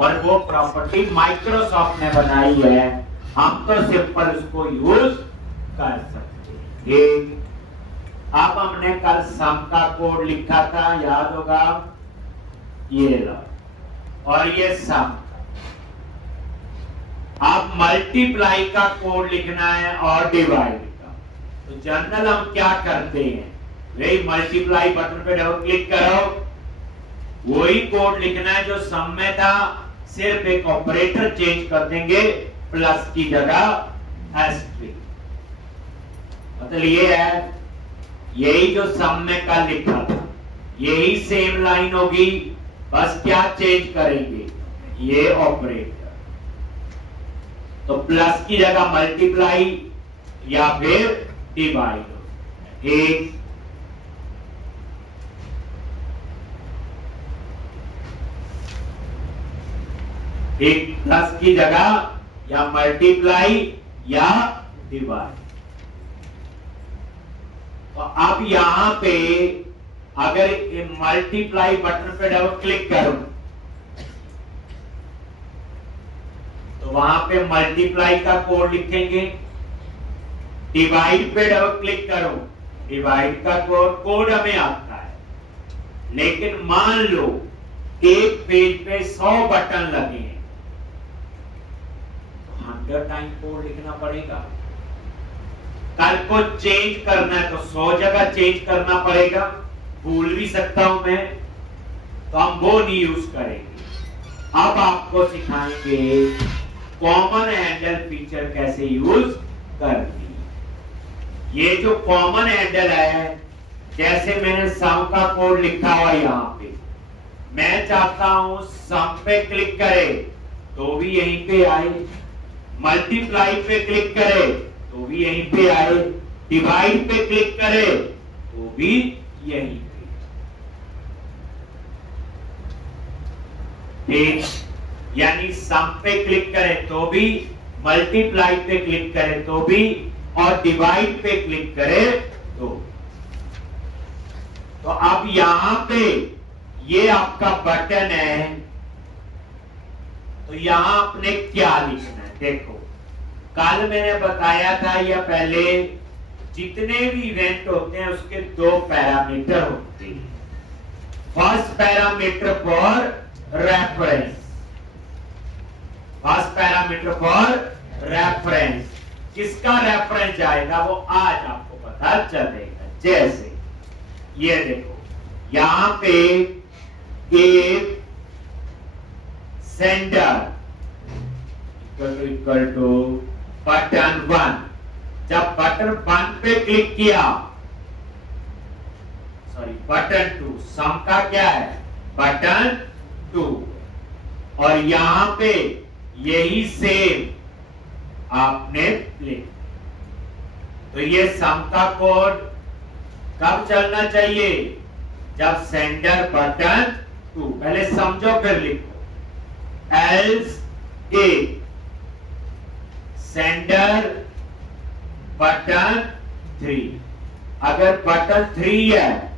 और वो property Microsoft ने बनाई है, हम तो सिंपल उसको यूज कर सकते हैं। अब हमने कल सम का कोड लिखा था, याद होगा, ये लो, और ये सम। अब मल्टीप्लाई का कोड लिखना है और डिवाइड का। तो जनरल हम क्या करते हैं, वही मल्टीप्लाई बटन पे डबल क्लिक करो, वही कोड लिखना है जो सम में था, सिर्फ एक ऑपरेटर चेंज कर देंगे, प्लस की जगह एस्ट्रिक। मतलब ये है, यही जो सम में का लिखा था यही सेम लाइन होगी, बस क्या चेंज करेंगे, ये ऑपरेटर। तो प्लस की जगह मल्टीप्लाई या फिर डिवाइड। एक प्लस की जगह या मल्टीप्लाई या डिवाइड। तो अब यहां पे अगर मल्टीप्लाई बटन पे डबल क्लिक करूं तो वहां पे मल्टीप्लाई का कोड लिखेंगे, डिवाइड पे डबल क्लिक करो, डिवाइड का कोड हमें आता है। लेकिन मान लो एक पेज पे 100 बटन लगे हैं, 100 टाइम कोड लिखना पड़ेगा। कल को चेंज करना है तो 100 जगह चेंज करना पड़ेगा, भूल भी सकता हूं मैं, तो हम वो नहीं यूज करेंगे। अब आपको सिखाएंगे कॉमन हैंडल फीचर कैसे यूज करनी। ये जो कॉमन हैंडल है, जैसे मैंने सम का कोड लिखा हुआ यहां पे, मैं चाहता हूं सम पे क्लिक करे तो भी यहीं पे आए, मल्टीप्लाई पे क्लिक करे तो भी यहीं पे आए, डिवाइड पे क्लिक करे तो भी यहीं पे। ठीक, यानी सम पे क्लिक करें तो भी, मल्टीप्लाई पे क्लिक करें तो भी, और डिवाइड पे क्लिक करें तो अब यहां पे ये आपका बटन है, तो यहां आपने क्या लिखना है, देखो कल मैंने बताया था या पहले, जितने भी इवेंट होते हैं उसके 2 पैरामीटर होते हैं। First parameter for reference, first parameter for reference, किसका रेफरेंस जाएगा वो आज आपको पता चलेगा। जैसे ये देखो यहां पे एक सेंडर इक्वल टू बटन 1, जब बटन 1 पे क्लिक किया, सॉरी बटन 2, सम का क्या है बटन 2, और यहां पे यही सेम आपने क्लिक, तो ये सम का कोड कब चलना चाहिए, जब सेंडर बटन 2, पहले समझो फिर लिखो, एल्स ए सेंडर बटन 3, अगर बटन 3 है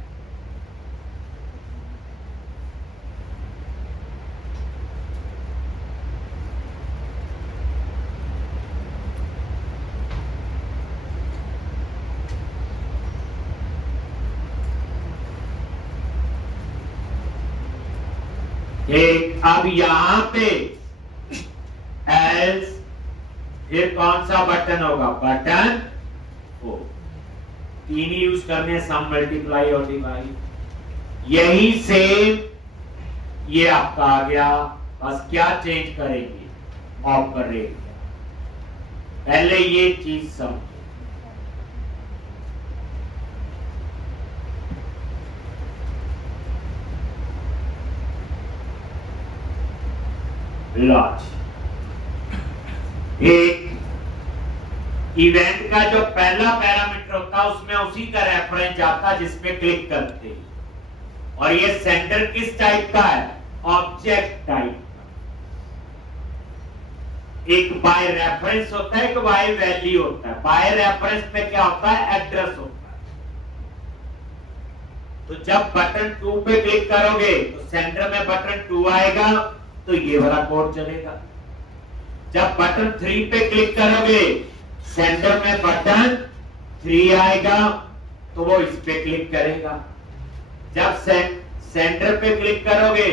एक, अब यहां पे एल्स, फिर कौन सा बटन होगा, बटन 4, 3 ही यूज करने, सम मल्टीप्लाई और डिवाइड। यही सेम ये आपका आ गया, बस क्या चेंज करेंगे, ऑपरेटर। पहले ये चीज समझो, लॉज एक इवेंट का जो पहला पैरामीटर होता है उसमें उसी का रेफरेंस जाता जिसपे क्लिक करते हैं, और ये सेंटर किस टाइप का है, ऑब्जेक्ट टाइप का। एक बाय रेफरेंस होता है, एक बाय वैल्यू होता है। बाय रेफरेंस में क्या होता है, एड्रेस होता है। तो जब बटन 2 पे क्लिक करोगे तो सेंटर में बटन 2 आएगा, तो ये वाला कोड चलेगा। जब बटन 3 पे क्लिक करोगे सेंटर में बटन 3 आएगा तो वो इस पे क्लिक करेगा। जब सेंटर पे क्लिक करोगे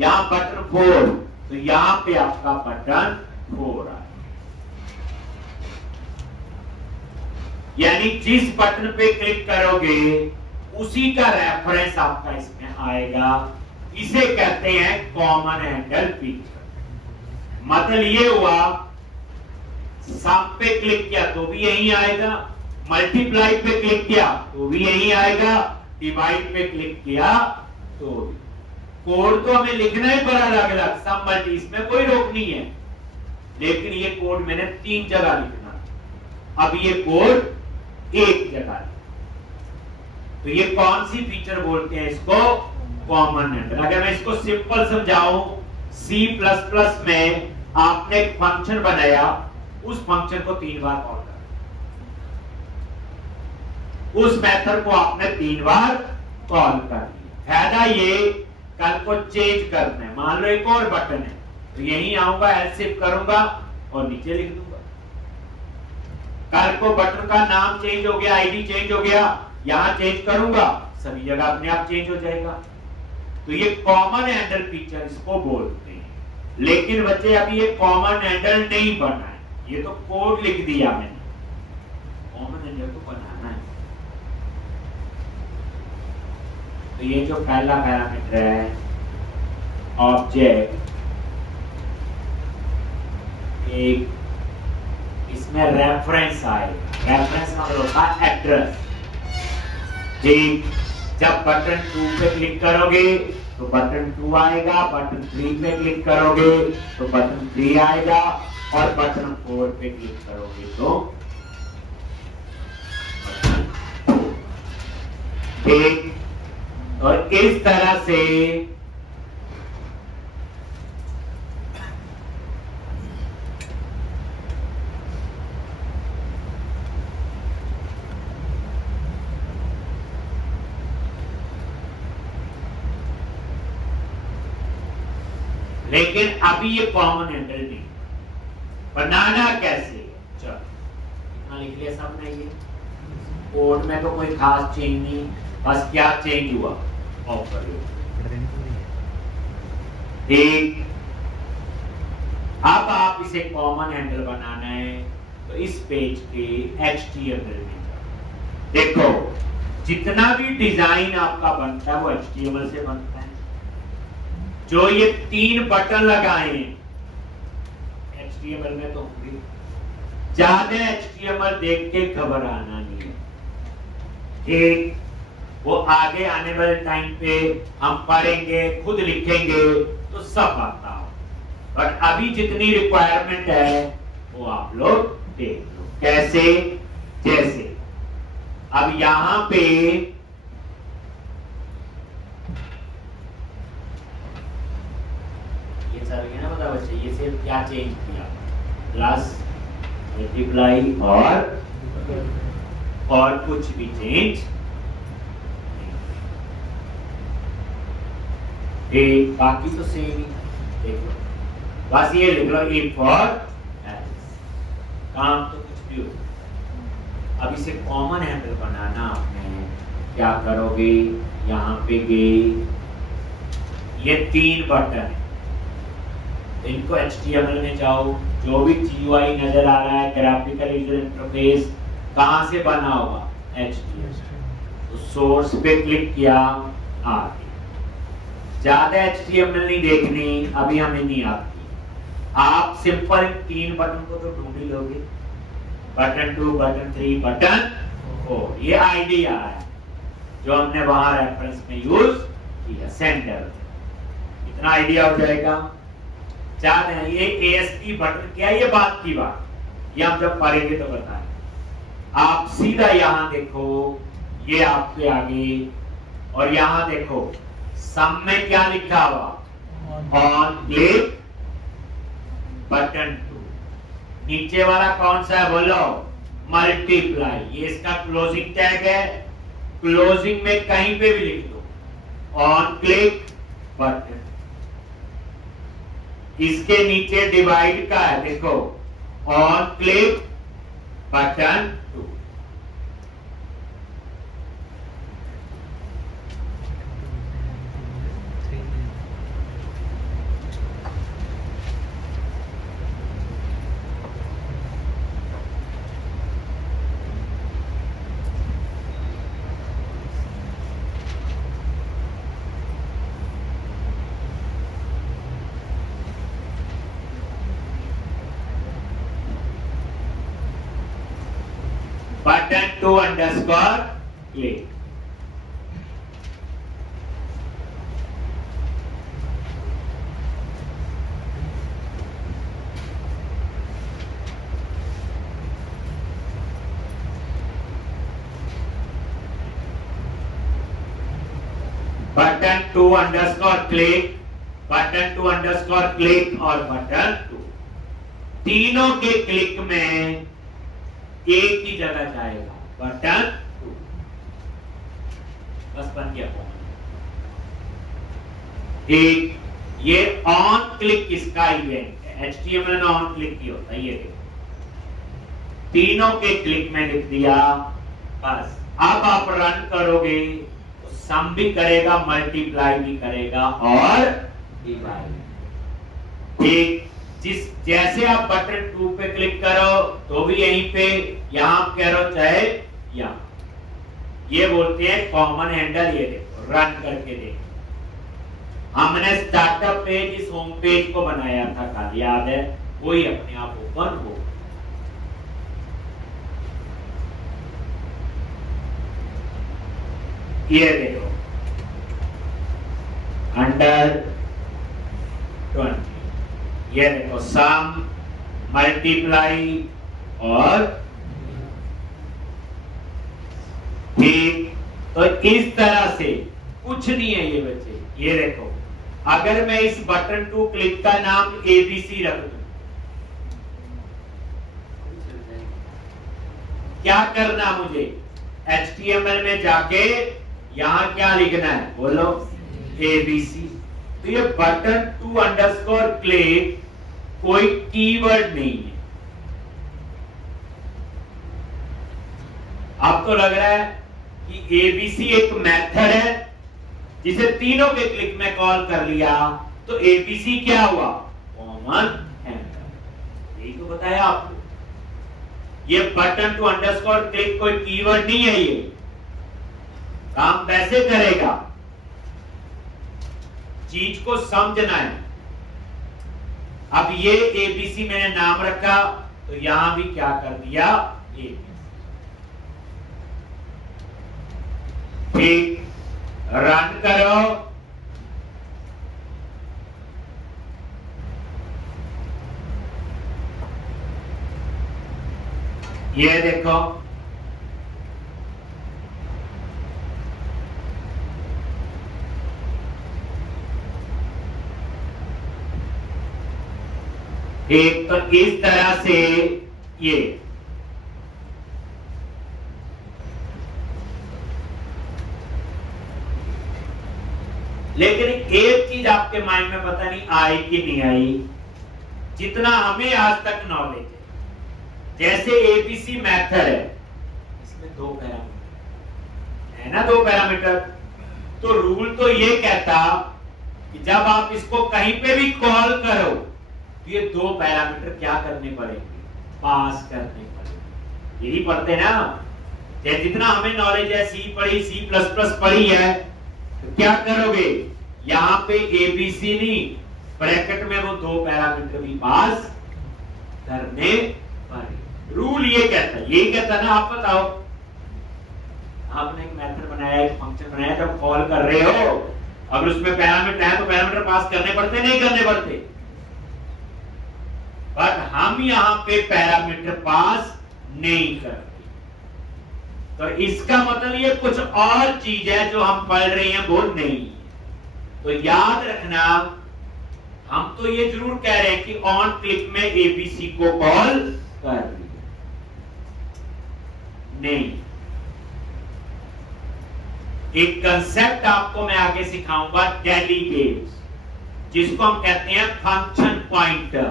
यहां बटन 4 तो यहां पे आपका बटन 4 आएगा। यानी जिस बटन पे क्लिक करोगे उसी का रेफरेंस आपका इसमें आएगा। इसे कहते हैं कॉमन हैंडल फीचर। मतलब ये हुआ सम पे क्लिक किया तो भी यही आएगा, मल्टीप्लाई पे क्लिक किया तो भी यही आएगा, डिवाइड पे क्लिक किया तो भी। कोड तो हमें लिखना ही पड़ा अलग अलग, सम मल्टी, इसमें कोई रोक नहीं है, लेकिन ये कोड मैंने 3 जगह लिखना। अब ये कोड एक जगह। तो ये कौन सी फीचर बोलते हैं? इसको कॉमन हैंडल। अगर मैं इसको सिंपल समझाऊं, C++ में आपने एक फंक्शन बनाया, उस फंक्शन को 3 बार कॉल करना, उस मेथड को आपने 3 बार कॉल कर दिया। फायदा ये कल को चेंज करना है, मान लो एक और बटन है तो यही आऊंगा, एल्सिफ करूंगा और नीचे लिख दूंगा। कल को बटन का नाम चेंज हो गया, आईडी चेंज हो गया, यहां चेंज करूंगा, सभी जगह अपने आप चेंज हो जाएगा। तो ये कॉमन हैंडल फीचर इसको बोलते हैं। लेकिन बच्चे अभी ये कॉमन हैंडल नहीं बना है, ये तो कोड लिख दिया मैंने, कॉमन हैंडल को बनाना है। तो ये जो पहला पैरामीटर है ऑब्जेक्ट, एक इसमें रेफरेंस आएगा। रेफरेंस का मतलब होता है एड्रेस। ठीक, जब बटन 2 पे क्लिक करोगे तो बटन 2 आएगा, बटन 3 पे क्लिक करोगे तो बटन 3 आएगा, और बटन 4 पे क्लिक करोगे तो ठीक। और इस तरह से लेकिन अभी ये कॉमन हैंडल नहीं, बनाना कैसे? चलो इतना लिख लिया सबने। ये कोड में तो कोई खास चेंज नहीं, बस क्या चेंज हुआ ऑफ कर लो। ठीक, अब आप इसे कॉमन हैंडल बनाना है तो इस पेज के HTML में जाओ। देखो जितना भी डिजाइन आपका बनता है वो HTML से बनता है। जो ये 3 बटन लगाए हैं HTML में तो होंगे। ज्यादा HTML देख के घबराना नहीं है, ठीक। वो आगे आने वाले टाइम पे हम पढ़ेंगे, खुद लिखेंगे तो सब आता हो। बट अभी जितनी रिक्वायरमेंट है वो आप लोग देख लो। कैसे? जैसे अब यहां पे ना बता बच्चे, ये सिर्फ क्या चेंज किया, प्लस मल्टीप्लाई और कुछ भी चेंज। बाकी तो सेम ही देख लो, बस ये लिख लो इफ और एल्स, काम तो कुछ भी हो। अब इसे कॉमन हैंडल बनाना आपने क्या करोगे, यहाँ पे गए, ये 3 बटन, इनको HTML में जाओ, जो भी GUI नजर आ रहा है, ग्राफिकल यूजर इंटरफेस, कहां से बना होगा? HTML। तो सोर्स पे क्लिक किया, आ गया। ज्यादा HTML नहीं देखनी, अभी हमें नहीं आती। आप सिंपल 3 बटन को तो ढूंढ ही लोगे, बटन 2, बटन 3, बटन 4। ये आइडिया है जो हमने वहां रेफरेंस में यूज किया, सेंटर। इतना आइडिया हो जाएगा। चाहते हैं ये ASP बटन क्या है, ये बात की बात, ये हम जब पढ़ेंगे तो बताएं। आप सीधा यहां देखो, ये आपके आगे, और यहां देखो सम में क्या लिखा हुआ, ऑन क्लिक बटन 2। नीचे वाला कौन सा है बोलो? मल्टीप्लाई। ये इसका क्लोजिंग टैग है, क्लोजिंग में कहीं पे भी लिख दो ऑन क्लिक बटन। इसके नीचे डिवाइड का है, देखो on click button 2। Button 2 underscore click. Button 2 underscore click, button 2 underscore click और बटन 2, तीनों के क्लिक में एक ही जगह जाएगा, बटन 2। बस बन गया फोन। एक ये ऑन क्लिक किसका इवेंट है, HTML में ऑन क्लिक ही होता है, ये देखो तीनों के क्लिक में लिख दिया। बस अब आप रन करोगे तो सम भी करेगा, मल्टीप्लाई भी करेगा और डिवाइड। ठीक जैसे आप बटन 2 पे क्लिक करो तो भी यहीं पे, यहां करो चाहे यहां, ये बोलते हैं कॉमन हैंडल। ये देखो रन करके देखो, हमने स्टार्टअप पेज इस होम पेज को बनाया था कल, याद है, वही अपने आप ओपन हो। ये देखो अंडर 20, ये देखो सम, मल्टीप्लाई और ठीक। तो इस तरह से कुछ नहीं है ये बच्चे। ये देखो अगर मैं इस बटन 2 क्लिक का नाम ABC रख दूं, क्या करना मुझे, HTML में जाके यहां क्या लिखना है, बोलो ABC। तो ये बटन 2 अंडरस्कोर क्लिक कोई कीवर्ड नहीं है। आपको लग रहा है कि ABC एक मेथड है जिसे तीनों के क्लिक में कॉल कर लिया, तो ABC क्या हुआ, कॉमन हैंडल। यही तो बताया आपको। ये बटन 2 अंडरस्कोर क्लिक कोई कीवर्ड नहीं है, ये काम कैसे करेगा, चीज को समझना है। अब ये ABC मैंने नाम रखा, तो यहां भी क्या कर दिया, ABC। ठीक, रन करो। ये देखो एक, तो इस तरह से ये लेकिन एक चीज आपके माइंड में पता नहीं आई कि नहीं आई, जितना हमें आज तक नॉलेज है, जैसे ABC मेथड है, इसमें 2 पैरामीटर है ना, 2 पैरामीटर। तो रूल तो ये कहता कि जब आप इसको कहीं पे भी कॉल करो, ये 2 पैरामीटर क्या करने पड़ेंगे, पास करने पड़ेंगे। यही पढ़ते ना, जितना हमें नॉलेज है, C पढ़ी, C++ पढ़ी है, तो क्या करोगे, यहां पे ABC नहीं, ब्रैकेट में वो 2 पैरामीटर भी पास करने पड़े। रूल ये कहता है, यही कहता ना। आप बताओ, आपने एक मेथड बनाया, एक फंक्शन बनाया, जब कॉल कर रहे हो, अगर उसमें पैरामीटर है तो पैरामीटर पास करने पड़ते, नहीं करने पड़ते। बट हम यहां पे पैरामीटर पास नहीं करते, तो इसका मतलब ये कुछ और चीज है जो हम पढ़ रहे हैं, वो नहीं है। तो याद रखना, हम तो ये जरूर कह रहे हैं कि ऑन क्लिक में ABC को कॉल कर दिया, नहीं। एक कंसेप्ट आपको मैं आगे सिखाऊंगा, डेलीगेट्स। जिसको हम कहते हैं फंक्शन पॉइंटर।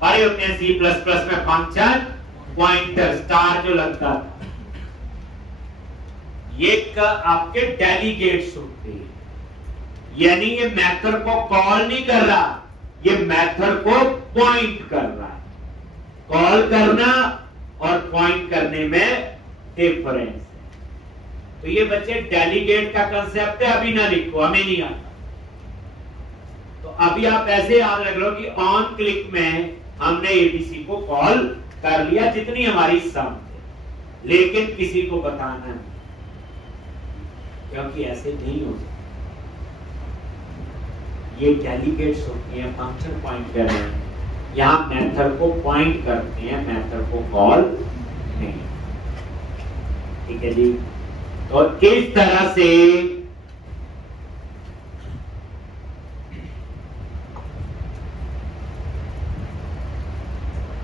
पढ़े होते हैं C++ में फंक्शन पॉइंटर, स्टार जो लगता था। ये आपके डेलीगेट्स होते हैं, यानी ये मेथड को कॉल नहीं कर रहा, ये मेथड को पॉइंट कर रहा है। कॉल करना और पॉइंट करने में डिफरेंस है। तो ये बच्चे डेलीगेट का कंसेप्ट है, अभी ना लिखो, हमें नहीं आता। तो अभी आप ऐसे याद रख लो कि ऑन क्लिक में हमने एबीसी को कॉल कर लिया जितनी हमारी सम है, लेकिन किसी को बताना नहीं, क्योंकि ऐसे नहीं हो सकता। ये डेलीगेट्स होते हैं, फंक्शन पॉइंटर हैं, यहां मेथड को पॉइंट करते हैं, मेथड को कॉल नहीं। ठीक है जी। तो इस तरह से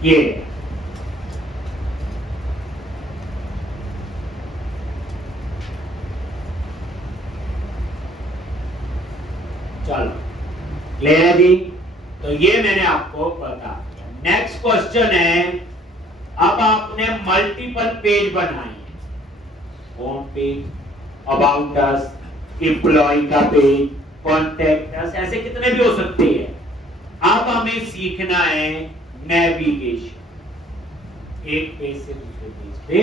ये चलो क्लियर है जी। तो ये मैंने आपको बता दिया। नेक्स्ट क्वेश्चन है, अब आपने मल्टीपल पेज बनाए, home page, about us, employ का पेज, कॉन्टैक्ट अस, ऐसे कितने भी हो सकते हैं। अब हमें सीखना है नेविगेशन, एक पेज से दूसरे पेज पे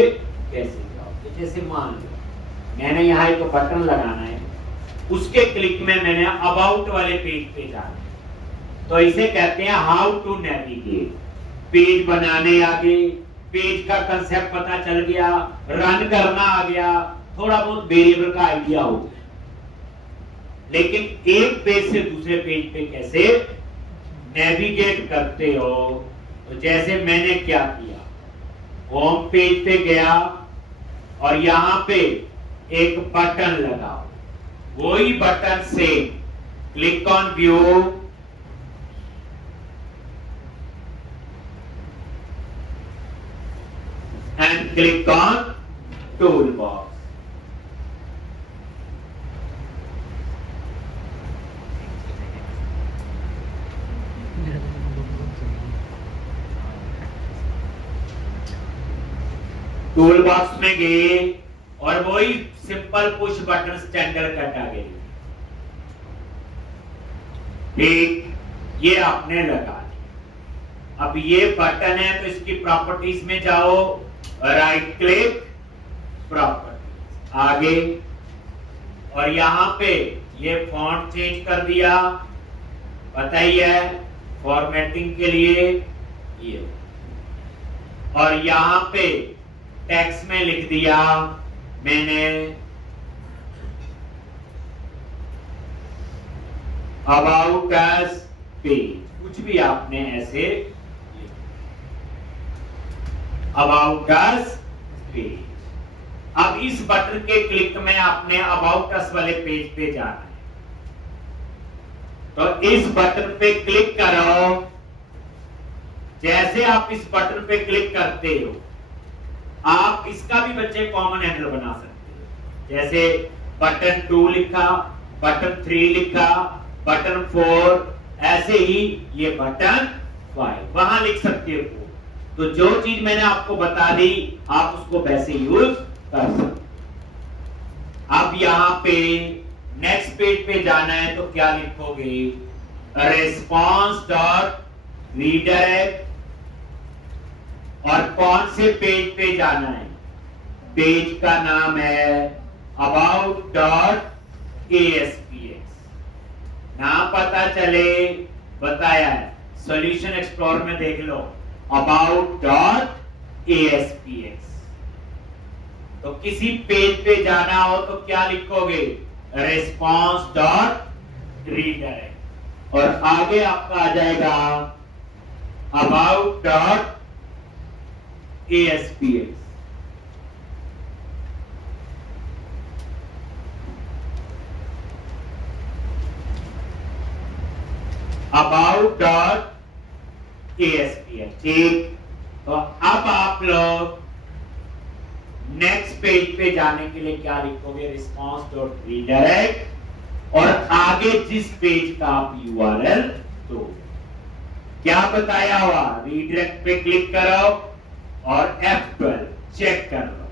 कैसे जाओगे। जैसे मान लो मैंने यहाँ एक बटन लगाना है, उसके क्लिक में मैंने अबाउट वाले पेज पे जाना है, तो इसे कहते हैं हाउ टू नेविगेट। पेज बनाने आगे, पेज का कंसेप्ट पता चल गया, रन करना आ गया, थोड़ा बहुत वेरिएबल का आइडिया हो गया, लेकिन एक पेज से दूसरे पेज पे कैसे नेविगेट करते हो। तो जैसे मैंने क्या किया, होम पेज पे गया और यहां पे एक बटन लगाओ, वही बटन से click on view, and click on toolbox. Toolbox में गए और वही simple push button standard cut आ गए। ठीक, ये आपने लगा दिया। अब ये बटन है तो इसकी प्रॉपर्टीज में जाओ, राइट क्लिक, प्रॉपर्टीज, आगे, और यहां पे ये फॉन्ट चेंज कर दिया, पता ही है फॉर्मेटिंग के लिए ये, और यहां पे टेक्स्ट में लिख दिया मैंने अबाउट अस पेज, कुछ भी आपने ऐसे अबाउट अस पेज। अब इस बटन के क्लिक में आपने अबाउट अस वाले पेज पे जाना है, तो इस बटन पे क्लिक करो। जैसे आप इस बटन पे क्लिक करते हो, आप इसका भी बच्चे कॉमन हैंडल बना सकते हो। जैसे बटन 2 लिखा, बटन 3 लिखा, बटन 4, ऐसे ही ये बटन 5 वहां लिख सकते हो। तो जो चीज मैंने आपको बता दी आप उसको वैसे यूज कर सकते। अब यहां पे नेक्स्ट पेज पे जाना है तो क्या लिखोगे, रेस्पॉन्स डॉट रीडायरेक्ट, और कौन से पेज पे जाना है, पेज का नाम है अबाउट डॉट ASPX। ना पता चले, बताया है, सॉल्यूशन एक्सप्लोरर में देख लो अबाउट डॉट ASPX। तो किसी पेज पे जाना हो तो क्या लिखोगे, रेस्पॉन्स डॉट रीडायरेक्ट, और आगे आपका आ जाएगा about dot ASPX। About dot ASPX। ठीक, तो अब आप लोग नेक्स्ट पेज पे जाने के लिए क्या लिखोगे, रिस्पॉन्स डॉट रीडायरेक्ट, और आगे जिस पेज का आप यूआरएल दो। क्या बताया हुआ, रीडायरेक्ट पे क्लिक करो और F12 चेक कर लो।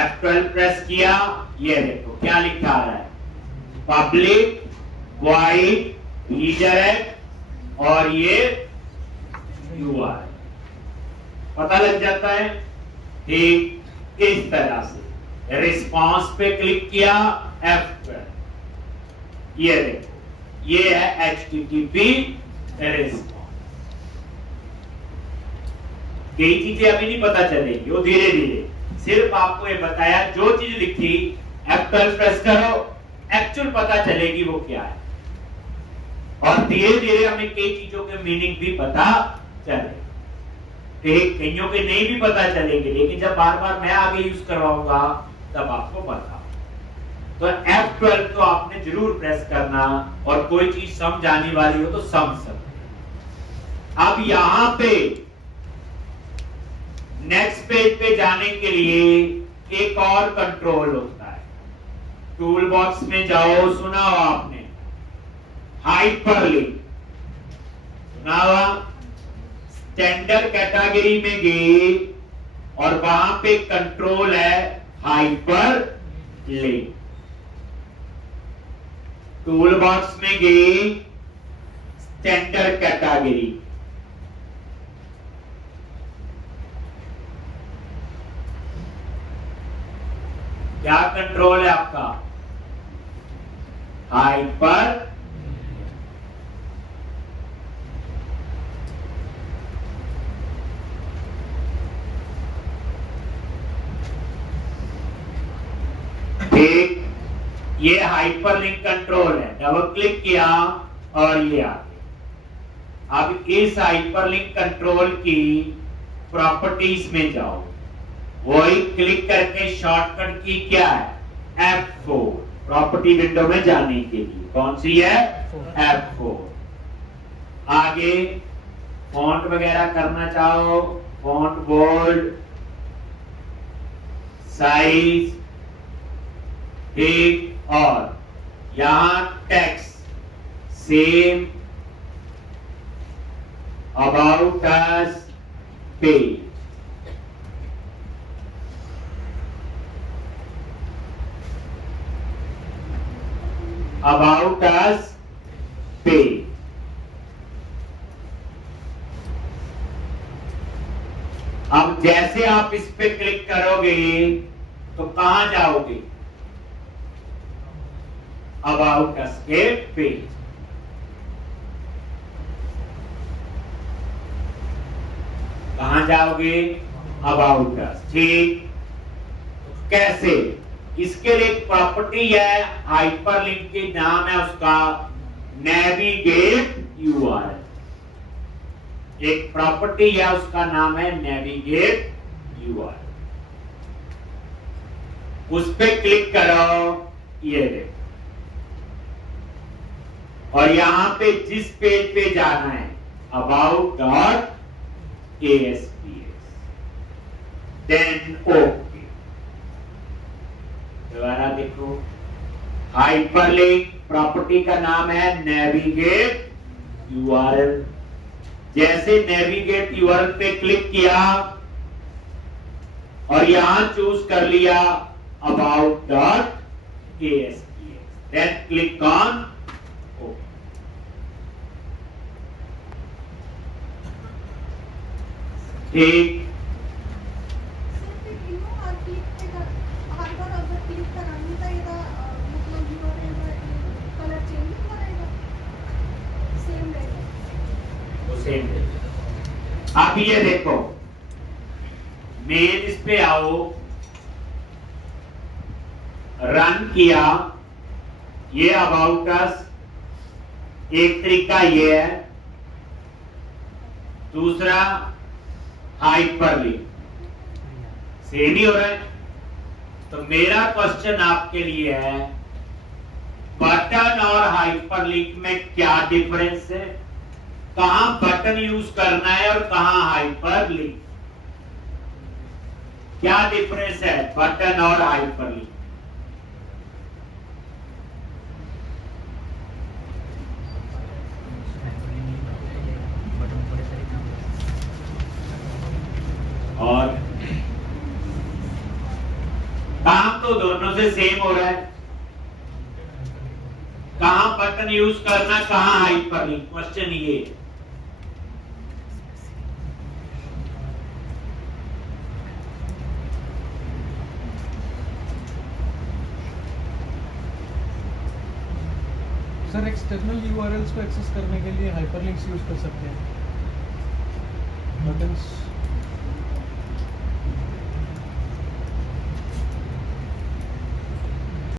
F12 प्रेस किया, ये देखो क्या लिखा है, पब्लिक वॉइड रीडायरेक्ट और ये यूआरएल पता लग जाता है। ठीक इस तरह से रिस्पांस पे क्लिक किया, F12, ये देखो ये है HTTP रिस्पांस। कई चीजें अभी नहीं पता चलेगी, वो धीरे धीरे, सिर्फ आपको ये बताया जो चीज लिखी F12 प्रेस करो, एक्चुअल पता चलेगी वो क्या है। और धीरे धीरे हमें कई चीजों के मीनिंग भी पता चले, कईयों के नहीं भी पता चलेंगे, लेकिन जब बार बार मैं आगे यूज करवाऊंगा तब आपको पता। तो F12 तो आपने जरूर प्रेस करना, और कोई चीज समझ आने वाली हो तो समझ सकते। अब यहां पे नेक्स्ट पेज पे जाने के लिए एक और कंट्रोल होता है। टूल बॉक्स में जाओ, सुना हो आपने हाइपरलिंक, सुना हुआ। स्टैंडर्ड कैटेगरी में गए और वहां पे कंट्रोल है हाइपरलिंक। टूल बॉक्स में गए, स्टैंडर्ड कैटेगरी, क्या कंट्रोल है आपका, हाइपर। ठीक, ये हाइपरलिंक कंट्रोल है, डबल क्लिक किया और ये आ गया। अब इस हाइपरलिंक कंट्रोल की प्रॉपर्टीज में जाओ, वही क्लिक करके शॉर्टकट की क्या है, F4, प्रॉपर्टी विंडो में जाने के लिए कौन सी है, F4। आगे फॉन्ट वगैरह करना चाहो, फॉन्ट बोल्ड, साइज, ठीक, और यहां text same about us page, about us page. अब जैसे आप इस पे क्लिक करोगे तो कहां जाओगे, अबाउट अस के पेज। कहां जाओगे, अबाउट अस। ठीक, कैसे, इसके लिए एक प्रॉपर्टी है, हाइपरलिंक के नाम है उसका नेविगेट यूआरएल। एक प्रॉपर्टी है उसका नाम है नेविगेट यूआरएल। उस पे क्लिक करो, ये देखो, और यहां पे जिस पेज पे जाना है about.aspx, देन ओके। दोबारा देखो, हाइपरलिंक प्रॉपर्टी का नाम है नेविगेट यूआरएल। जैसे नेविगेट यूआरएल पे क्लिक किया और यहां चूज कर लिया about.aspx, then click on okay. ठीक, आप ये देखो, मेन इस पे आओ, रन किया, ये अबाउट अस, एक तरीका ये है, दूसरा हाइपरलिंक, सेम ही हो रहा है। तो मेरा क्वेश्चन आपके लिए है, बटन और हाइपरलिंक में क्या डिफरेंस है, कहां बटन यूज करना है और कहां हाइपरलिंक, क्या डिफरेंस है बटन और हाइपरलिंक। तो दोनों से सेम हो रहा है। कहां बटन यूज करना, कहां हाइपरलिंक, क्वेश्चन ये। सर एक्सटर्नल यूआरएल्स को एक्सेस करने के लिए हाइपरलिंक्स यूज कर सकते हैं, बटन्स